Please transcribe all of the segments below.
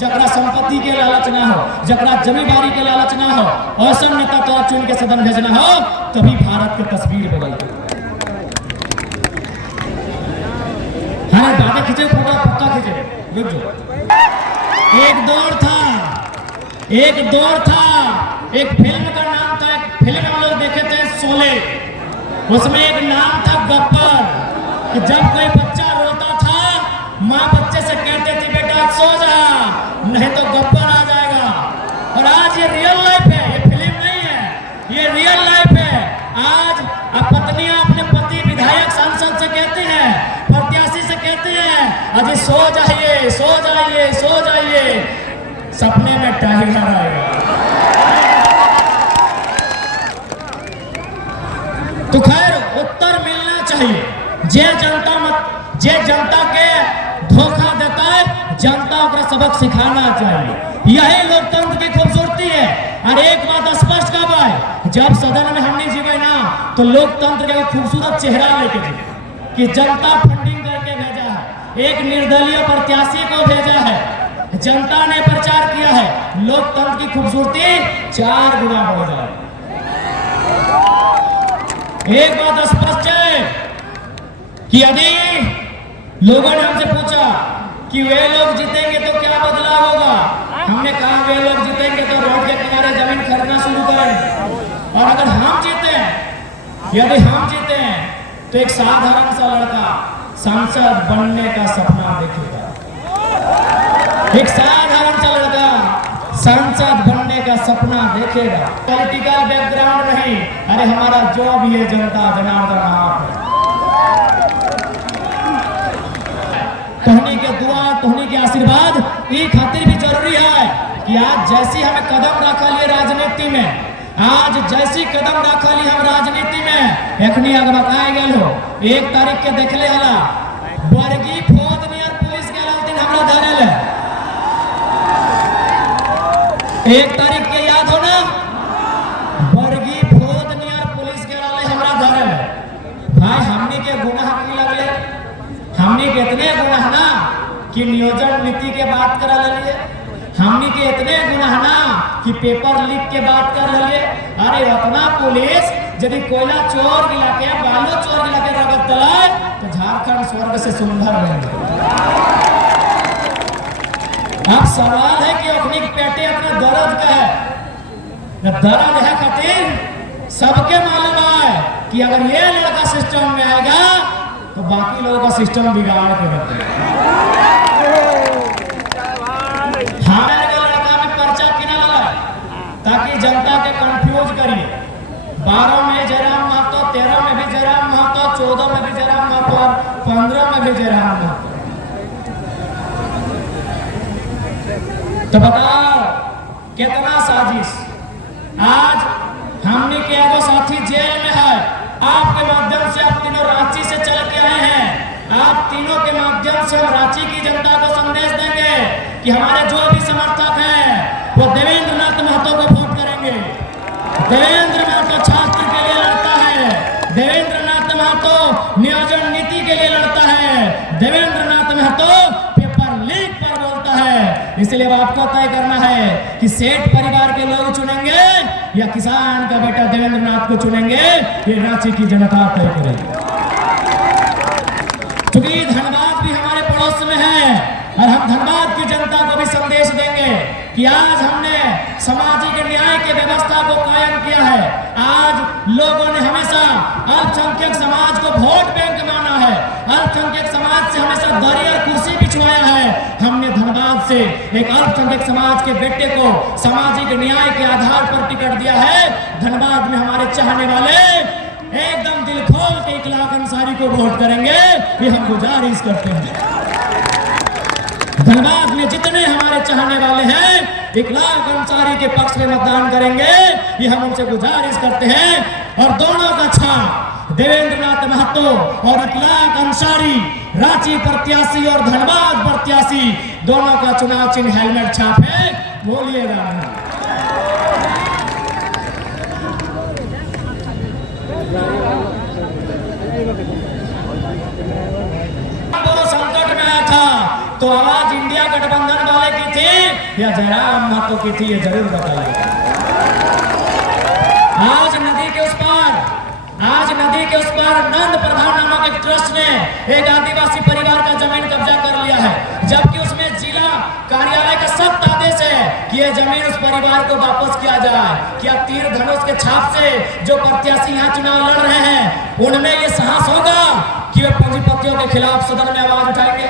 जकरा संपत्ति के लालच ना हो, जकरा जमींदारी के लालच ना हो, ऐसा नेता तो चुन के सदन भेजना हो, तभी भारत की तस्वीर बदलती। हाँ दादा खींचे, फोटो पक्का खींचे, रुक जाओ। एक दौर था, एक फिल्म का नाम था, एक फिल्म हम लोग देखे थे शोले, उसमें एक नाम था गब्बर। जब कोई बच्चा रोता था, माँ बच्चे से कहते थी बेटा सो जा, नहीं तो गब्बर आ जाएगा। और आज ये रियल लाइफ है, ये फिल्म नहीं है, ये रियल लाइफ है। आज पत्नियां अपने पति विधायक सांसद से कहती हैं, प्रत्याशी से कहती हैं, अजी सो जाइए, सो जाइए, सो जाइए, सपने में टाइगर आएगा। तो खैर उत्तर मिलना चाहिए। जे जनता के धोखा देता है, जनता को सबक सिखाना चाहिए। यही लोकतंत्र की खूबसूरती है। और एक बात स्पष्ट कब है, जब सदन में हमने जीवे ना, तो लोकतंत्र का खूबसूरत चेहरा लेके जीवे कि जनता फंडिंग करके भेजा है, एक निर्दलीय प्रत्याशी को भेजा है, जनता ने प्रचार किया है। लोकतंत्र की खूबसूरती 4 गुना बढ़ जाए। एक बात स्पष्ट है कि यदि लोगों ने हमसे पूछा कि वे लोग जीतेंगे तो क्या बदलाव होगा, हमने कहा वे लोग जीतेंगे तो रोड के किनारे जमीन खरीदना शुरू करें। और अगर हम जीते हैं, यदि हम जीते हैं, तो एक साधारण सा लड़का सांसद बनने का सपना देखेगा। एक साधारण सा लड़का सांसद बनने का सपना देखेगा। पॉलिटिकल बैकग्राउंड नहीं, अरे हमारा जो भी है जनता जनार्दन आप है। तोहनी के दुआ, तोहनी के आशीर्वाद ये खातिर भी जरूरी है कि आज जैसी हमें कदम रखा लिए राजनीति में, आज जैसी कदम रखा ली हम राजनीति में, एखनी अगर बताए गए हो 1 तारीख के देखले हला बरगी फौज नियर पुलिस के दिन हमरा धरल है। 1 तारीख के याद हो ना, बरगी फौज नियर पुलिस के हमरा धरल है। भाई हमने के गुनाह की लगले, हमने के इतने गुनाह ना कि नियोजन नीति के बात करा लिए, हमने के इतने गुनाह ना कि पेपर लीक के बात कर लिए। अरे अपना पुलिस यदि कोयला चोर गिला के, बालू चोर गिला के रगत तलाए, तो झारखंड स्वर्ग से सुंदर बन जाए। अब सवाल है कि अपनी पेटे अपने दर्द का है, दर्द है खातिर सबके मालूम है कि अगर ये लड़का सिस्टम में आएगा तो बाकी लोगों का सिस्टम बिगाड़ के रखेगा। हमारे लड़का में पर्चा किना वाला ताकि जनता के कंफ्यूज करिए। 12 में जयराम महतो, 13 में भी जयराम महतो, 14 में भी जयराम महतो और 15 में भी जयराम महतो। तो बताओ कितना साजिश। आज हमने के एगो साथी जेल में है, आपके माध्यम से आप तीनों रांची से चल के आए हैं। आप तीनों के माध्यम से हम रांची की जनता को संदेश देंगे कि हमारे जो भी समर्थक हैं वो देवेंद्र नाथ महतो को वोट करेंगे। देवेंद्र महतो छात्र के लिए लड़ता है, देवेंद्र नाथ महतो नियोजन नीति के लिए लड़ता है, देवेंद्र नाथ महतो पेपर लीक पर बोलता है। इसलिए आपको तय करना है कि सेठ परिवार के लोग चुनेंगे या किसान का बेटा देवेंद्र नाथ को चुनेंगे, ये रांची की जनता तय करेगी। क्योंकि धनबाद भी हमारे पड़ोस में है और हम धनबाद की जनता को भी संदेश देंगे कि आज हमने सामाजिक न्याय की व्यवस्था को कायम किया है। आज लोगों ने हमेशा अल्पसंख्यक समाज को वोट बैंक माना है, अल्पसंख्यक समाज से हमेशा दरी और कुर्सी बिछवाया है। हमने धनबाद से एक अल्पसंख्यक समाज के बेटे को सामाजिक न्याय के आधार पर टिकट दिया है। धनबाद में हमारे चाहने वाले एकदम दिल खोल के इकलाक अंसारी को वोट करेंगे, ये हम गुजारिश करते हैं। धनबाद में जितने हमारे चाहने वाले हैं इकलाक अंसारी के पक्ष में मतदान करेंगे, ये हम उनसे गुजारिश करते हैं। और दोनों का छाप देवेंद्र नाथ महतो और इकलाक अंसारी, रांची प्रत्याशी और धनबाद प्रत्याशी, दोनों का चुनाव चिन्ह हेलमेट छाप है, बोलिएगा। संकट में आया था तो आवाज इंडिया गठबंधन वाले की थी या जयराम महतो की थी, ये जरूर बताइएगा। आज नदी के उस पार नंद प्रधान नामक एक ट्रस्ट ने एक आदिवासी परिवार का जमीन कब्जा कर लिया है, जबकि उसमें जिला कार्यालय का सख्त आदेश है कि यह जमीन उस परिवार को वापस किया जाए। क्या तीर धनुष के छाप से जो प्रत्याशी यहाँ चुनाव लड़ रहे हैं उनमें ये साहस होगा कि वे पूंजीपतियों के खिलाफ सदन में आवाज उठाएंगे?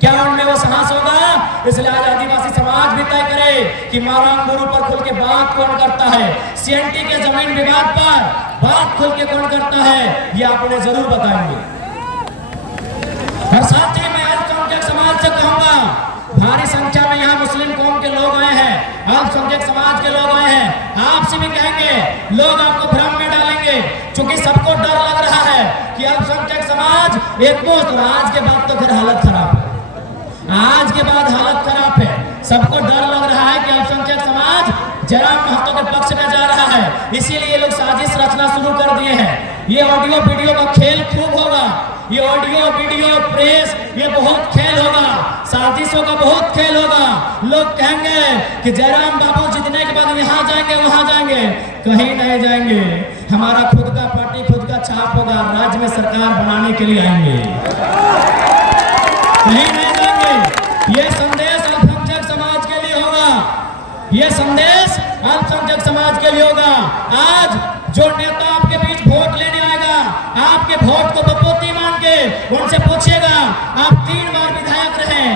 क्या उनमें वो साहस होगा? इसलिए आज आदिवासी समाज भी तय करे कि माराम गुरु पर खुल के बात कौन करता है, सीएनटी के जमीन विवाद पर बात खुल के कौन करता है, ये आप उन्हें जरूर बताएंगे। और साथ ही मैं अल्पसंख्यक समाज से कहूंगा, भारी संख्या में यहाँ मुस्लिम कौम के लोग आए हैं, अल्पसंख्यक समाज के लोग आए हैं, आपसे भी कहेंगे, लोग आपको भ्रम में डालेंगे, क्योंकि सबको डर लग रहा है कि अल्पसंख्यक समाज एकमुश्त, और आज के बाद तो फिर हालत खराब है, आज के बाद हालत खराब है। सबको डर लग रहा है कि अल्पसंख्यक समाज जयराम महतो के पक्ष में जा रहा है, इसीलिए ये लोग साजिश रचना शुरू कर दिए हैं। ये ऑडियो वीडियो का खेल खूब होगा, ये ऑडियो वीडियो प्रेस, ये बहुत खेल होगा, साजिशों का बहुत खेल होगा। लोग कहेंगे कि जयराम बाबू जीतने के बाद यहाँ जाएंगे वहां जाएंगे, कहीं नहीं जाएंगे, हमारा खुद का पार्टी खुद का छाप होगा, राज्य में सरकार बनाने के लिए आएंगे, कहीं नहीं जाएंगे। ये संदेश अल्पसंख्यक समाज के लिए होगा, ये संदेश अल्पसंख्यक समाज के लिए होगा। आज जो नेता आपके बीच वोट लेने आएगा, आपके वोट को बपोती मान के उनसे पूछिएगा, आप 3 बार विधायक रहे,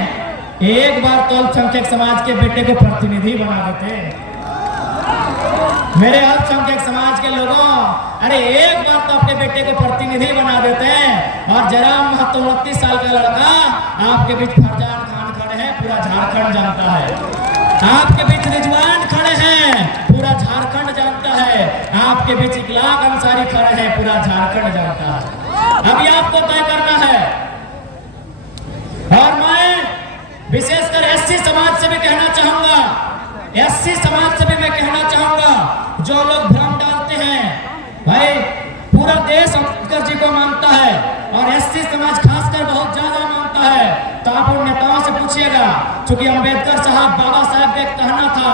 एक बार तो अल्पसंख्यक समाज के बेटे को प्रतिनिधि बना देते। मेरे अल्पसंख्यक समाज के लोगों, अरे एक बार तो आपके बेटे को प्रतिनिधि बना देते हैं। और जयराम महतो 29 साल का लड़का आपके बीच फरजान खान खड़े हैं, पूरा झारखंड जानता है, आपके बीच रिजवान खड़े हैं, पूरा झारखंड जानता है, आपके बीच इकलाक अंसारी खड़े हैं, पूरा झारखंड जानता है। अभी आपको तय करना है। और मैं विशेषकर एससी समाज से भी कहना चाहूंगा, एससी समाज से भी मैं कहना चाहूंगा, जो लोग भ्रम डालते हैं, भाई पूरा देश अम्बेडकर जी को मानता है और एससी समाज खासकर बहुत ज्यादा मानता है, तो आप उन नेताओं से पूछिएगा, क्योंकि अम्बेडकर साहब, बाबा साहब का एक कहना था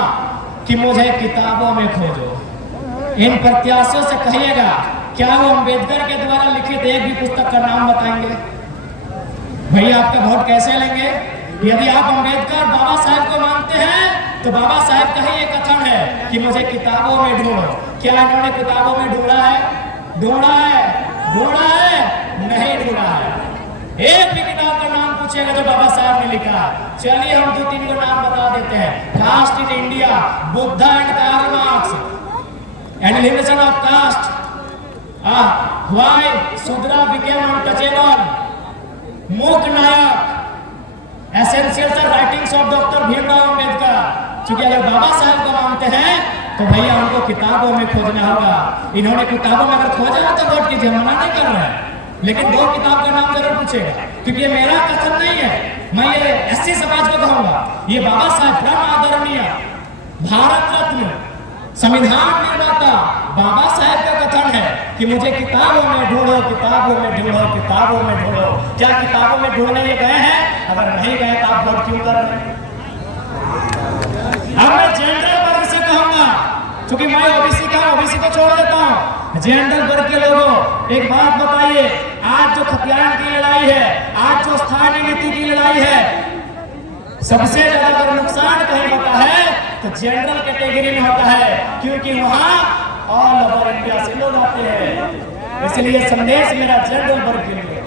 कि मुझे किताबों में खोजो। इन प्रत्याशियों से कहिएगा, क्या वो अम्बेडकर के द्वारा लिखित एक भी पुस्तक का नाम बताएंगे? भैया आपका वोट कैसे लेंगे? यदि आप अम्बेडकर बाबा साहब को मानते हैं तो बाबा साहब का ही ये कथन है कि मुझे किताबों में ढूंढो। क्या इन्होंने किताबों में ढूंढा है? ढूंढा है? ढूंढा है? नहीं ढूंढा है। एक भी किताब का नाम पूछेगा जो बाबा साहब ने लिखा है। चलिए हम 2-3 को नाम बता देते हैं। Caste in India, Buddha and Karl Marx, elimination of caste, why Shudra became untouchable, Mook Nayak, essentials writings of doctor Bhimrao Ambedkar. क्योंकि अगर बाबा साहब को मानते हैं तो भैया उनको किताबों में खोजना होगा। इन्होंने किताबों में अगर खोजा है तो वोट कीजिए, मना नहीं कर रहे हैं, लेकिन 2 किताब का नाम जरूर पूछेगा, क्योंकि ये मेरा कथन नहीं है, मैं ये एससी समाज को कहूंगा। ये बाबा साहब परम आदरणीय भारत रत्न संविधान निर्माता बाबा साहब का कथन है कि मुझे किताबों में ढूंढो, किताबों में ढूंढो, किताबों में ढूंढो। क्या किताबों में ढूंढने ये गए हैं? अगर नहीं गए तो आप वोट क्यों कर रहे हैं? अब मैं जनरल वर्ग से कहूंगा, क्योंकि मैं ओबीसी का, ओबीसी को छोड़ देता हूं। जनरल वर्ग के लोगों, एक बात बताइए, आज जो खतियान की लड़ाई है, आज जो स्थानीय नीति की लड़ाई है, सबसे ज्यादा अगर नुकसान कहीं होता है तो जनरल कैटेगरी में होता है, क्योंकि वहां ऑल ओवर इंडिया से लोग आते हैं। इसलिए संदेश मेरा जनरल वर्ग के लिए।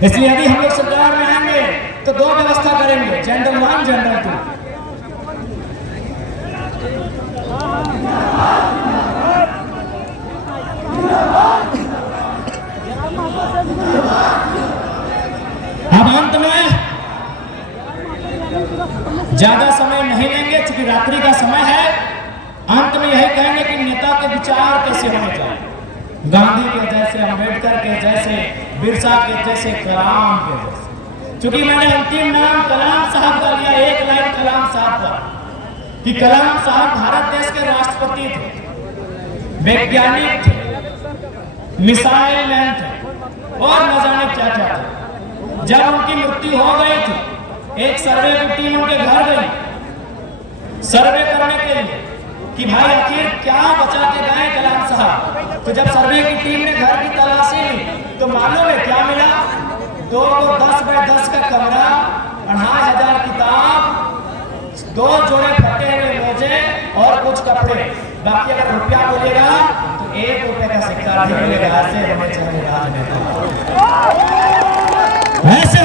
इसलिए यदि हम लोग सरकार में आएंगे तो 2 व्यवस्था करेंगे, जनरल 1, जनरल 2। अब अंत में ज्यादा समय नहीं लेंगे, क्योंकि रात्रि का समय है। अंत में यही कहेंगे कि नेता के विचार कैसे होने चाहिए, गांधी के जैसे, अम्बेडकर के जैसे, बिरसा के जैसे, कलाम के जैसे। क्योंकि मैंने अंतिम नाम कलाम साहब का लिया, 1 लाइन कलाम साहब का, कि कलाम साहब भारत देश के राष्ट्रपति थे, वैज्ञानिक थे, मिसाइल मैन थे और न जाने क्या क्या थे। जब उनकी मृत्यु हो गई थी एक सर्वे की टीम उनके घर गई सर्वे करने के लिए कि भाई आखिर क्या बचा के गए कलाम साहब। तो जब सर्वे की टीम ने घर की तलाशी ली तो मालूम है क्या मिला? 10 बाय 10 का कमरा, 2500 किताब, 2 जोड़े फटे हुए मोजे और कुछ कपड़े। बाकी अगर रुपया बोलेगा तो 1 रुपए का सिक्का नहीं मिलेगा। ऐसे होने चाहिए। ऐसे